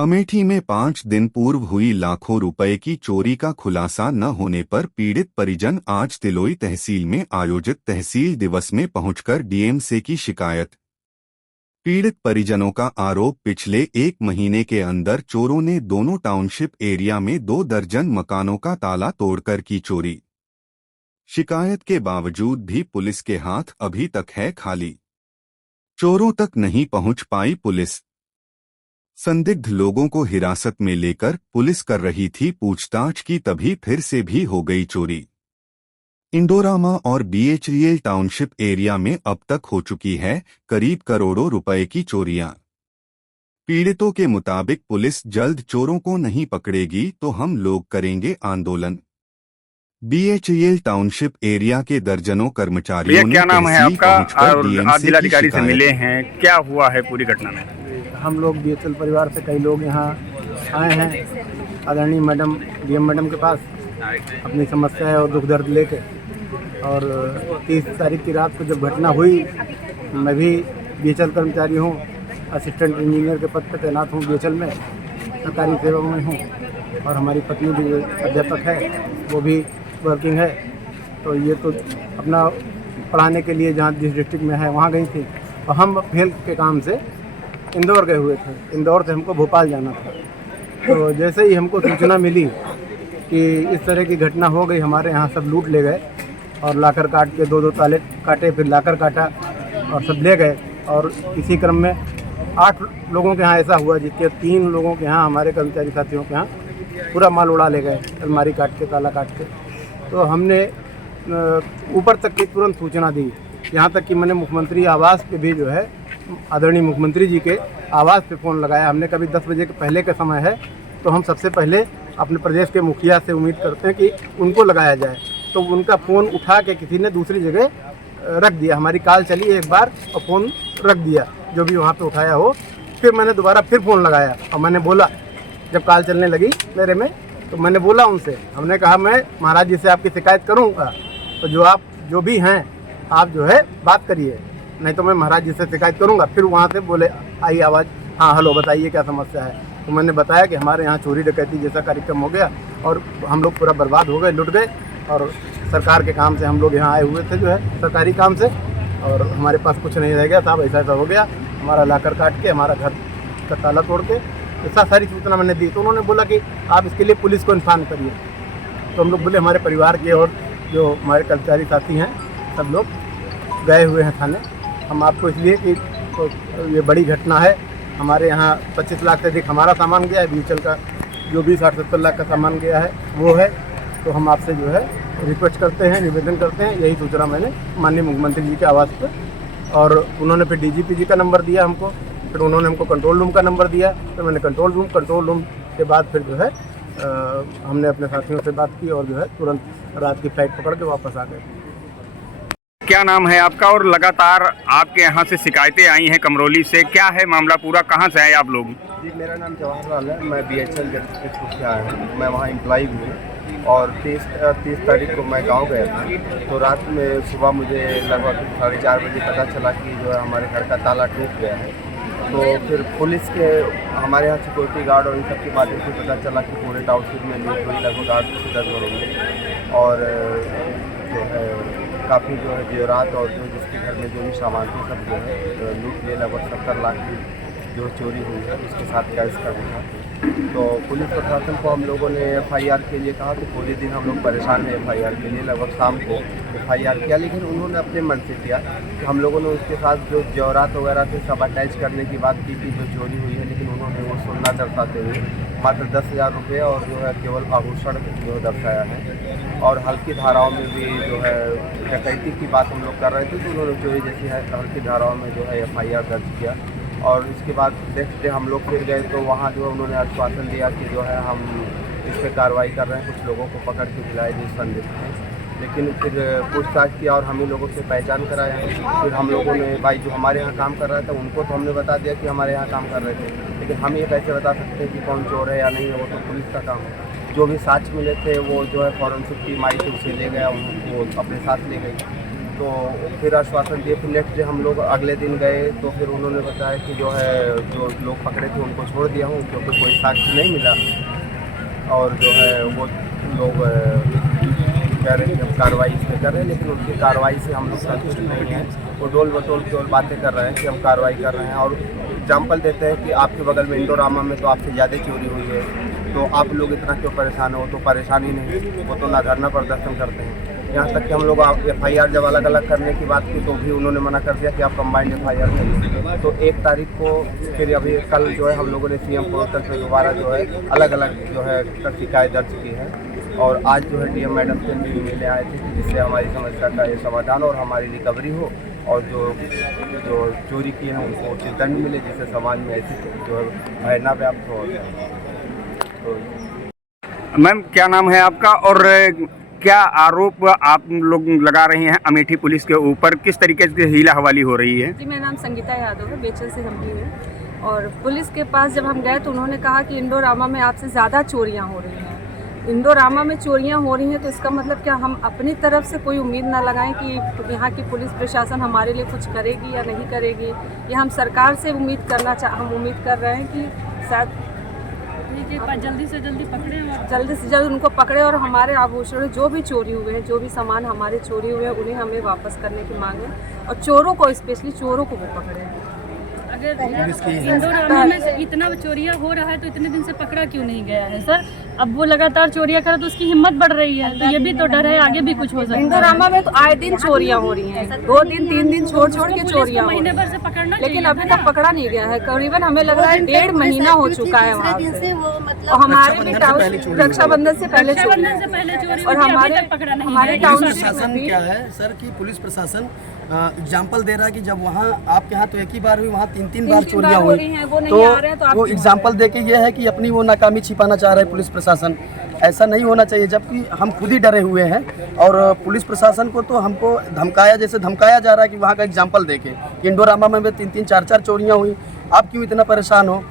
अमेठी में 5 दिन पूर्व हुई लाखों रुपए की चोरी का खुलासा न होने पर पीड़ित परिजन आज तिलोई तहसील में आयोजित तहसील दिवस में पहुंचकर डीएम से की शिकायत। पीड़ित परिजनों का आरोप पिछले 1 महीने के अंदर चोरों ने दोनों टाउनशिप एरिया में 2 दर्जन मकानों का ताला तोड़कर की चोरी। शिकायत के बावजूद भी पुलिस के हाथ अभी तक है खाली। चोरों तक नहीं पहुंच पाई पुलिस। संदिग्ध लोगों को हिरासत में लेकर पुलिस कर रही थी पूछताछ की तभी फिर से भी हो गई चोरी। इंडोरामा और बीएचईएल टाउनशिप एरिया में अब तक हो चुकी है करीब करोड़ों रुपए की चोरियां। पीड़ितों के मुताबिक पुलिस जल्द चोरों को नहीं पकड़ेगी तो हम लोग करेंगे आंदोलन। बीएचईएल टाउनशिप एरिया के दर्जनों कर्मचारियों ने क्या नाम है तहसील आपका पहुंचकर और डीएम आप से की जिलाधिकारी से मिले शिकायत। हैं, क्या हुआ है पूरी घटना में? हम लोग बीएचएल परिवार से कई लोग यहाँ आए हैं आदरणीय मैडम डीएम मैडम के पास अपनी समस्या और दुख दर्द लेके। और 30 तारीख की रात को जब घटना हुई, मैं भी बीएचएल कर्मचारी हूँ, असिस्टेंट इंजीनियर के पद पर तैनात हूँ बीएचएल में, सरकारी सेवा में हूँ। और हमारी पत्नी भी अध्यापक है, वो भी वर्किंग है। तो ये तो अपना पढ़ाने के लिए जहाँ जिस डिस्ट्रिक्ट में है वहाँ गई थी। और हम हेल्थ के काम से इंदौर गए हुए थे। इंदौर से हमको भोपाल जाना था। तो जैसे ही हमको सूचना मिली कि इस तरह की घटना हो गई, हमारे यहाँ सब लूट ले गए और लाकर काट के 2-2 ताले काटे, फिर लाकर काटा और सब ले गए। और इसी क्रम में 8 लोगों के यहाँ ऐसा हुआ जिसके 3 लोगों के यहाँ, हमारे कर्मचारी साथियों के यहाँ पूरा माल उड़ा ले गए, अलमारी काट के, ताला काट के। तो हमने ऊपर तक की तुरंत सूचना दी, यहाँ तक कि मैंने मुख्यमंत्री आवास पे भी जो है आदरणीय मुख्यमंत्री जी के आवास पे फ़ोन लगाया हमने। कभी 10 बजे के पहले का समय है, तो हम सबसे पहले अपने प्रदेश के मुखिया से उम्मीद करते हैं कि उनको लगाया जाए। तो उनका फ़ोन उठा के किसी ने दूसरी जगह रख दिया। हमारी कॉल चली एक बार और फ़ोन रख दिया, जो भी वहाँ पे उठाया हो। फिर मैंने दोबारा फिर फ़ोन लगाया और मैंने बोला, जब कॉल चलने लगी मेरे में, तो मैंने बोला उनसे, हमने कहा मैं महाराज जी से आपकी शिकायत करूँगा, तो जो भी हैं आप जो है बात करिए, नहीं तो मैं महाराज जी से शिकायत करूंगा। फिर वहाँ से बोले आई आवाज़, हाँ हेलो बताइए क्या समस्या है। तो मैंने बताया कि हमारे यहाँ चोरी डकैती जैसा कार्यक्रम हो गया और हम लोग पूरा बर्बाद हो गए, लुट गए। और सरकार के काम से हम लोग यहाँ आए हुए थे, जो है सरकारी काम से, और हमारे पास कुछ नहीं रह गया साहब, ऐसा हो गया। हमारा लाकर काट के, हमारा घर का ताला तोड़ के, ऐसा सारी सूचना मैंने दी। तो उन्होंने बोला कि आप इसके लिए पुलिस को इन्फॉर्म करिए। तो हम लोग बोले हमारे परिवार के और जो हमारे कर्मचारी साथी हैं सब लोग गए हुए हैं थाने। हम आपको इसलिए कि तो ये बड़ी घटना है, हमारे यहाँ 25 लाख से अधिक हमारा सामान गया है, बीएचएल का जो भी 60-70 लाख का सामान गया है वो है। तो हम आपसे जो है रिक्वेस्ट करते हैं, निवेदन करते हैं। यही सूचना मैंने माननीय मुख्यमंत्री जी के आवास पर, और उन्होंने फिर डीजीपी जी का नंबर दिया हमको, फिर उन्होंने हमको कंट्रोल रूम का नंबर दिया, फिर मैंने कंट्रोल रूम के बाद फिर जो है हमने अपने साथियों से बात की और जो है तुरंत रात की फ्लाइट पकड़ के वापस आ गए। क्या नाम है आपका और लगातार आपके यहाँ से शिकायतें आई हैं कमरौली से, क्या है मामला पूरा, कहाँ से आए आप लोग? जी मेरा नाम जवाहरलाल है, मैं बीएचएल डिस्ट्रिक्ट से आया हूँ। मैं वहाँ एम्प्लॉई हूँ और 30 तारीख को मैं गांव गया था। तो रात में सुबह मुझे लगभग 4:30 बजे पता चला कि जो है हमारे घर का ताला टूट गया है। तो फिर पुलिस के, हमारे यहाँ सिक्योरिटी गार्ड और इन सब के माध्यम से पता चला कि पूरे टाउनशिप में लूट हुई लगभग 8 से 10 घरों में। और जो है काफ़ी जो है जेवरात और जो जिसके घर में जो भी सामान थे सब जो है लूट लिए। लगभग 70 लाख की जो चोरी हुई है उसके साथ कैश का भी था। तो पुलिस प्रशासन को हम लोगों ने एफआईआर के लिए कहा, तो पूरे दिन हम लोग परेशान हैं एफआईआर के लिए। लगभग शाम को एफआईआर किया, लेकिन उन्होंने अपने मन से किया कि हम लोगों ने उसके साथ जो जेवरात वगैरह थे सब अटैच करने की बात की थी जो चोरी हुई है, लेकिन उन्होंने वो सुनना दर्शाते हुए मात्र 10,000 रुपये और जो है केवल आभूषण जो दर्शाया है। और हल्की धाराओं में भी जो है डकैती की बात हम लोग कर रहे थे, तो उन्होंने चोरी जैसी है हल्की धाराओं में जो है एफआईआर दर्ज किया। और इसके बाद नेक्स्ट डे हम लोग फिर गए, तो वहाँ जो उन्होंने आश्वासन दिया कि जो है हम इस पर कार्रवाई कर रहे हैं, कुछ लोगों को पकड़ के दिलाए जो संदिग्ध हैं। लेकिन फिर पूछताछ किया और हम ही लोगों से पहचान कराया। फिर हम लोगों ने भाई जो हमारे यहाँ काम कर रहा था उनको तो हमने बता दिया कि हमारे यहाँ काम कर रहे थे, लेकिन हम ये कैसे बता सकते हैं कि कौन चोर है या नहीं है, वो तो पुलिस का काम है। जो भी साक्ष्य मिले थे वो जो है फॉरेंसिक टीम आई थी उसे ले गया, उनको अपने साथ ले गई। तो फिर आश्वासन दिए। फिर नेक्स्ट डे हम लोग अगले दिन गए तो फिर उन्होंने बताया कि जो है जो लोग पकड़े थे उनको छोड़ दिया हूँ क्योंकि कोई साक्ष्य नहीं मिला, और जो है वो लोग कह रहे हैं कि हम कार्रवाई इस पर कर रहे हैं, लेकिन उनकी कार्रवाई से हम लोग संतुष्ट नहीं हैं। वो डोल बटोल केवल बातें कर रहे हैं कि हम कार्रवाई कर रहे हैं, और एग्जाम्पल देते हैं कि आपके बगल में इंडोरामा में तो आपसे ज़्यादा चोरी हुई है, तो आप लोग इतना क्यों परेशान हो। तो परेशानी नहीं, वो तो ना धरना प्रदर्शन करते हैं। यहाँ तक कि हम लोग FIR जब अलग अलग करने की बात की तो भी उन्होंने मना कर दिया कि आप कंबाइंड FIR करिए। तो 1 तारीख को फिर अभी कल जो है हम लोगों ने CM पोर्टल पर दोबारा जो है अलग अलग जो है शिकायत दर्ज की है, और आज जो है DM मैडम से मिलने आए थे कि जिससे हमारी समस्या का ये समाधान और हमारी रिकवरी हो, और जो चोरी किए हैं उनको उचित दंड मिले, जिससे समाज में ऐसी जो है भय ना व्याप्त हो। तो मैम क्या नाम है आपका और क्या आरोप आप लोग लगा रहे हैं अमेठी पुलिस के ऊपर, किस तरीके से हीला हवाली हो रही है? जी, मेरा नाम संगीता यादव है, बेचल से हम भी हैं। और पुलिस के पास जब हम गए तो उन्होंने कहा कि इंडोरामा में आपसे ज़्यादा चोरियां हो रही हैं। इंडोरामा में चोरियां हो रही हैं तो इसका मतलब क्या हम अपनी तरफ से कोई उम्मीद ना लगाएं कि यहाँ की पुलिस प्रशासन हमारे लिए कुछ करेगी या नहीं करेगी, या हम सरकार से हम उम्मीद कर रहे हैं कि शायद जल्दी से जल्दी पकड़े और जल्दी से जल्द उनको पकड़े, और हमारे आभूषण जो भी चोरी हुए हैं, जो भी सामान हमारे चोरी हुए हैं, उन्हें हमें वापस करने की मांग है, और चोरों को, स्पेशली चोरों को वो पकड़े। अगर इंडोरामा में इतना चोरियां हो रहा है तो इतने दिन से पकड़ा क्यों नहीं गया है सर? अब वो लगातार चोरियां करे तो उसकी हिम्मत बढ़ रही है, तो ये भी तो डर है आगे भी कुछ हो सकता है। इंडोरामा में तो आए दिन चोरियां हो रही हैं, 2 दिन 3 दिन छोड़ के चोरियां हो रही महीने भर से हैं, पकड़ना, लेकिन अभी तक पकड़ा नहीं गया है। करीबन हमें लग रहा है 1.5 महीना हो चुका है वहाँ से, और हमारे भी रक्षाबंधन से पहले चोरी, और हमारे प्रशासन क्या है सर कि पुलिस प्रशासन एग्जाम्पल दे रहा है कि जब वहाँ आपके यहाँ तो एक ही बार हुई, वहाँ 3 बार चोरियाँ हुई, तो वो एग्जाम्पल दे के ये है कि अपनी वो नाकामी छिपाना चाह रहे हैं पुलिस प्रशासन। ऐसा नहीं होना चाहिए, जबकि हम खुद ही डरे हुए हैं, और पुलिस प्रशासन को तो हमको धमकाया जा रहा है कि वहाँ का एग्जाम्पल देके इंडोरामा में 3 4 चोरियाँ हुई, आप क्यों इतना परेशान हो।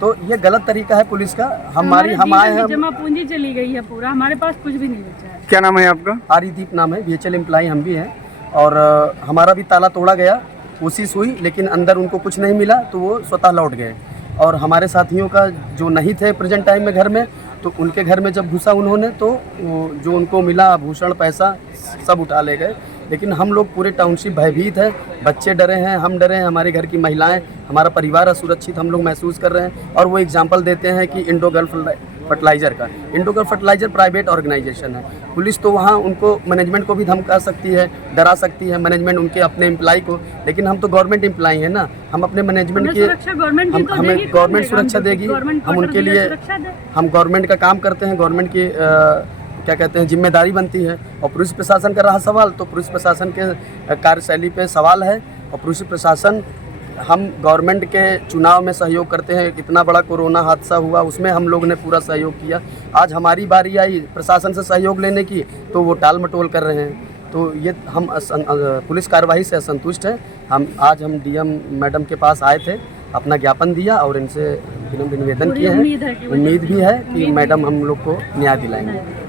तो ये गलत तरीका है पुलिस का। हम आए हैं, जमा पूंजी चली गई है पूरा, हमारे पास कुछ भी नहीं बचा है। क्या नाम है आपका? आरिदीप नाम है, BHL एम्प्लॉई हम भी हैं, और हमारा भी ताला तोड़ा गया, कोशिश हुई लेकिन अंदर उनको कुछ नहीं मिला तो वो स्वतः लौट गए। और हमारे साथियों का जो नहीं थे प्रेजेंट टाइम में घर में, तो उनके घर में जब घुसा उन्होंने तो जो उनको मिला आभूषण पैसा सब उठा ले गए। लेकिन हम लोग पूरे टाउनशिप भयभीत है, बच्चे डरे हैं, हम डरे हैं, हमारे घर की महिलाएं, हमारा परिवार असुरक्षित हम लोग महसूस कर रहे हैं। और वो एग्जाम्पल देते हैं कि इंडोगल्फ फर्टिलाइज़र का, इंडोगल्फ फर्टिलाइज़र प्राइवेट ऑर्गेनाइजेशन है। पुलिस तो वहाँ उनको मैनेजमेंट को भी धमका सकती है, डरा सकती है मैनेजमेंट उनके अपने एम्प्लॉय को, लेकिन हम तो गवर्नमेंट एम्प्लॉय हैं ना, हम अपने मैनेजमेंट की हमें गवर्नमेंट सुरक्षा देगी, हम उनके लिए हम गवर्नमेंट का काम करते हैं, गवर्नमेंट की क्या कहते हैं जिम्मेदारी बनती है। और पुलिस प्रशासन का रहा सवाल, तो पुलिस प्रशासन के कार्यशैली पे सवाल है। और पुलिस प्रशासन, हम गवर्नमेंट के चुनाव में सहयोग करते हैं, इतना बड़ा कोरोना हादसा हुआ उसमें हम लोग ने पूरा सहयोग किया। आज हमारी बारी आई प्रशासन से सहयोग लेने की तो वो टाल मटोल कर रहे हैं। तो ये हम पुलिस कार्रवाई से असंतुष्ट हैं। आज हम DM मैडम के पास आए थे, अपना ज्ञापन दिया और इनसे निवेदन किए हैं। उम्मीद भी है कि मैडम हम लोग को न्याय दिलाएंगे।